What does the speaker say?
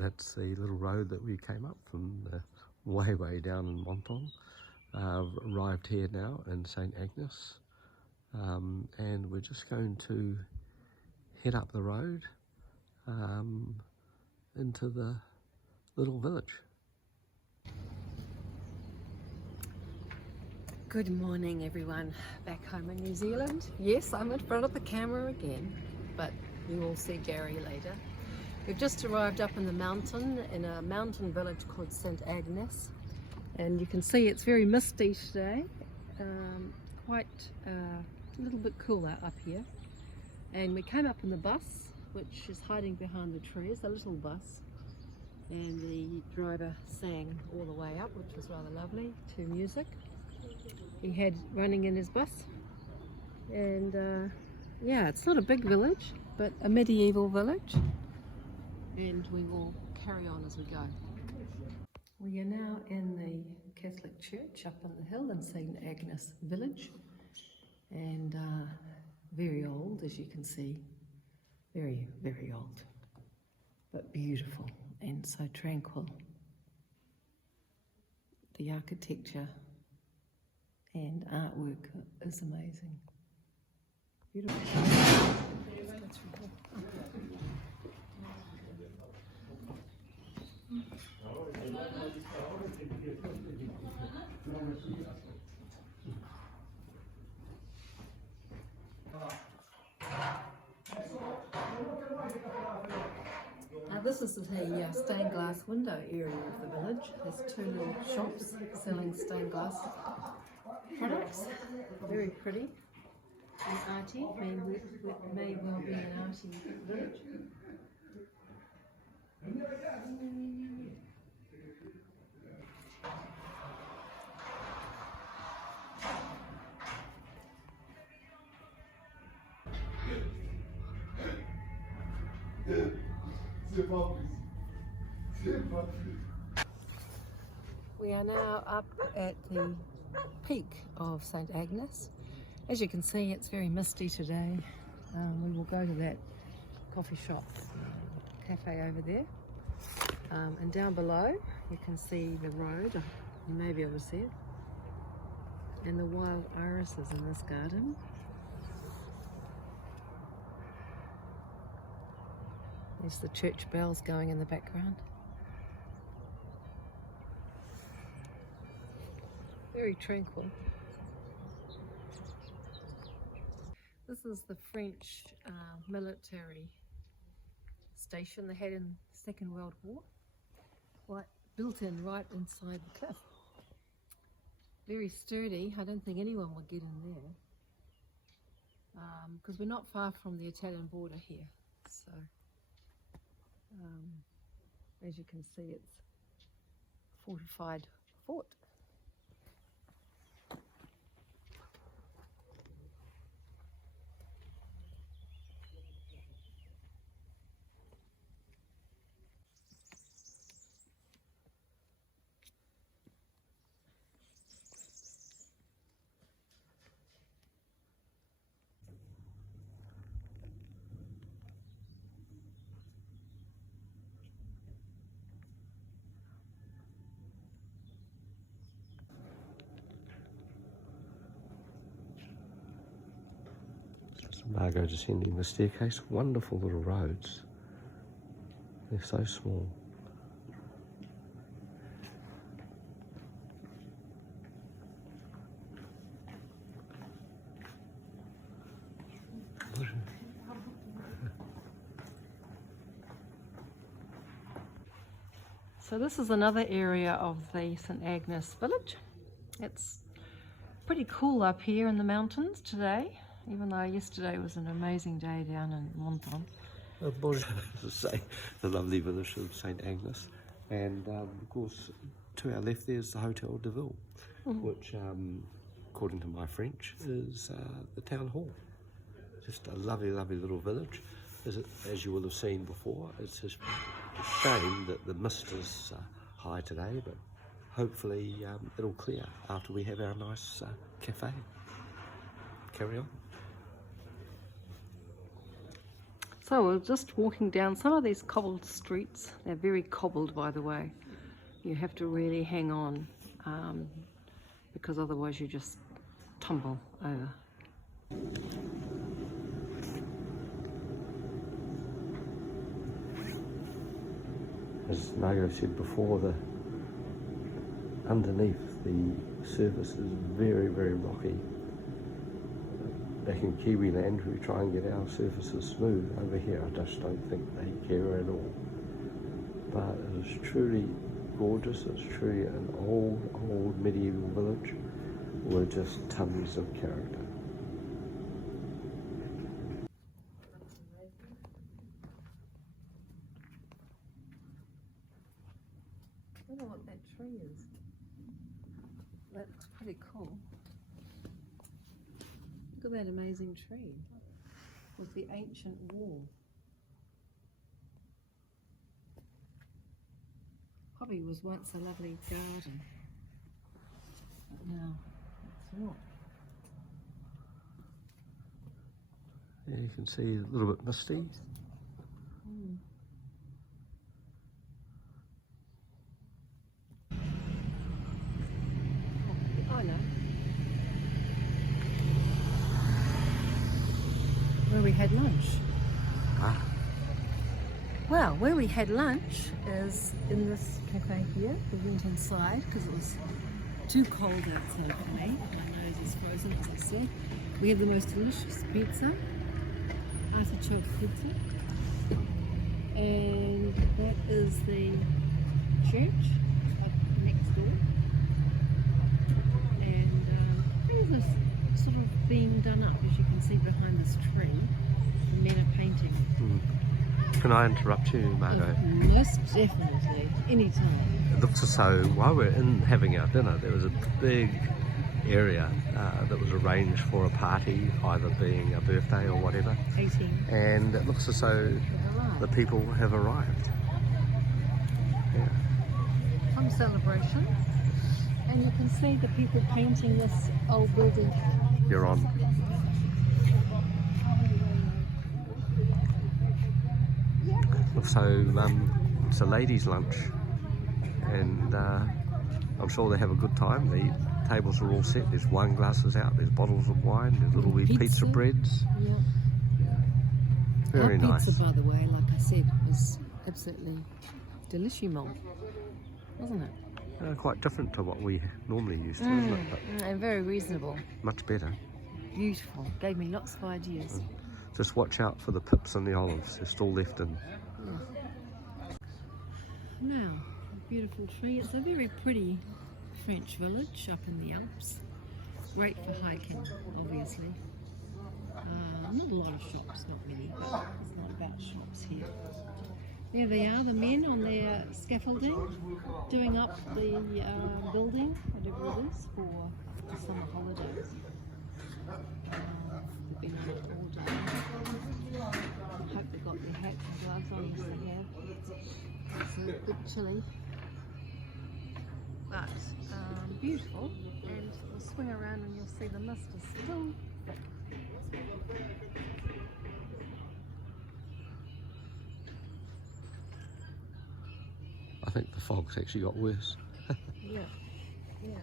That's the little road that we came up from way down in Menton. Arrived here now in Sainte-Agnes, and we're just going to head up the road into the little village. Good morning everyone, back home in New Zealand. Yes, I'm in front of the camera again, but you will see Gary later. We've just arrived up in the mountain, in a mountain village called Sainte-Agnes, and you can see it's very misty today, quite a little bit cooler up here. And we came up in the bus, which is hiding behind the trees, a little bus, and the driver sang all the way up, which was rather lovely, to music he had running in his bus. And yeah, it's not a big village, but a medieval village, and we will carry on as we go. We are now in the Catholic church up on the hill in Sainte-Agnes village, and very old, as you can see, very old, but beautiful and so tranquil. The architecture and artwork is amazing. Beautiful. Now this is the stained glass window area of the village. There's two little shops selling stained glass products. Very pretty and arty. May well be an arty village. We are now up at the peak of Sainte-Agnes. As you can see, it's very misty today. We will go to that coffee shop, cafe over there. And down below, you can see the road, maybe I was there, and the wild irises in this garden. There's the church bells going in the background. Very tranquil. This is the French military station they had in the Second World War, built in right inside the cliff. Very sturdy. I don't think anyone would get in there, because we're not far from the Italian border here. So as you can see, it's a fortified fort. Margot descending the staircase. Wonderful little roads. They're so small. So this is another area of the Sainte-Agnes village. It's pretty cool up here in the mountains today, even though yesterday was an amazing day down in Menton. To say the lovely village of Sainte-Agnes, and of course to our left there's the Hotel de Ville, which according to my French is the town hall. Just a lovely little village. As you will have seen before, it's just a shame that the mist is high today, but hopefully it'll clear after we have our nice cafe. Carry on. So we're just walking down some of these cobbled streets. They're very cobbled, by the way. You have to really hang on because otherwise you just tumble over. As Nago said before, underneath the surface is very, very rocky. Back in Kiwi land, we try and get our surfaces smooth. Over here, I just don't think they care at all. But it is truly gorgeous. It's truly an old medieval village with just tons of character. I don't know what that tree is. That looks pretty cool. Look at that amazing tree with the ancient wall. Probably was once a lovely garden, but now it's not. Yeah, you can see a little bit misty. I know. Where we had lunch. Ah, Well, where we had lunch is in this cafe here. We went inside because it was too cold outside for me. My nose is frozen, as I said. We had the most delicious pizza, artichoke pizza, and that is the church up next door. And things are sort of being done up, as you can see behind this tree. The men are painting. can I interrupt you, Margot? Most definitely, anytime. It looks as though while we're in having our dinner, there was a big area that was arranged for a party, either being a birthday or whatever. 18. And it looks as though the people have arrived. Yeah. Some celebration. And you can see the people painting this old building. You're on. Looks so it's a ladies' lunch, and I'm sure they have a good time. The tables are all set. There's wine glasses out. There's bottles of wine. There's little wee pizza breads. Yeah. Very Our nice. pizza, by the way, like I said, was absolutely delissimo, wasn't it? Quite different to what we normally used to, isn't it? But And very reasonable. much better. Beautiful. Gave me lots of ideas. Just watch out for the pips and the olives. They're still left in. Now, a beautiful tree. It's a very pretty French village up in the Alps. Great for hiking, obviously. Not a lot of shops, not many, but it's not about shops here. There they are, the men on their scaffolding, doing up the building, whatever it is, for the summer holidays. They've been on it all day. I hope they've got their hats and gloves on, yes they have. It's a bit chilly, but beautiful, and we'll swing around and you'll see the mist is still thick. I think the fog's actually got worse. Yeah, yeah.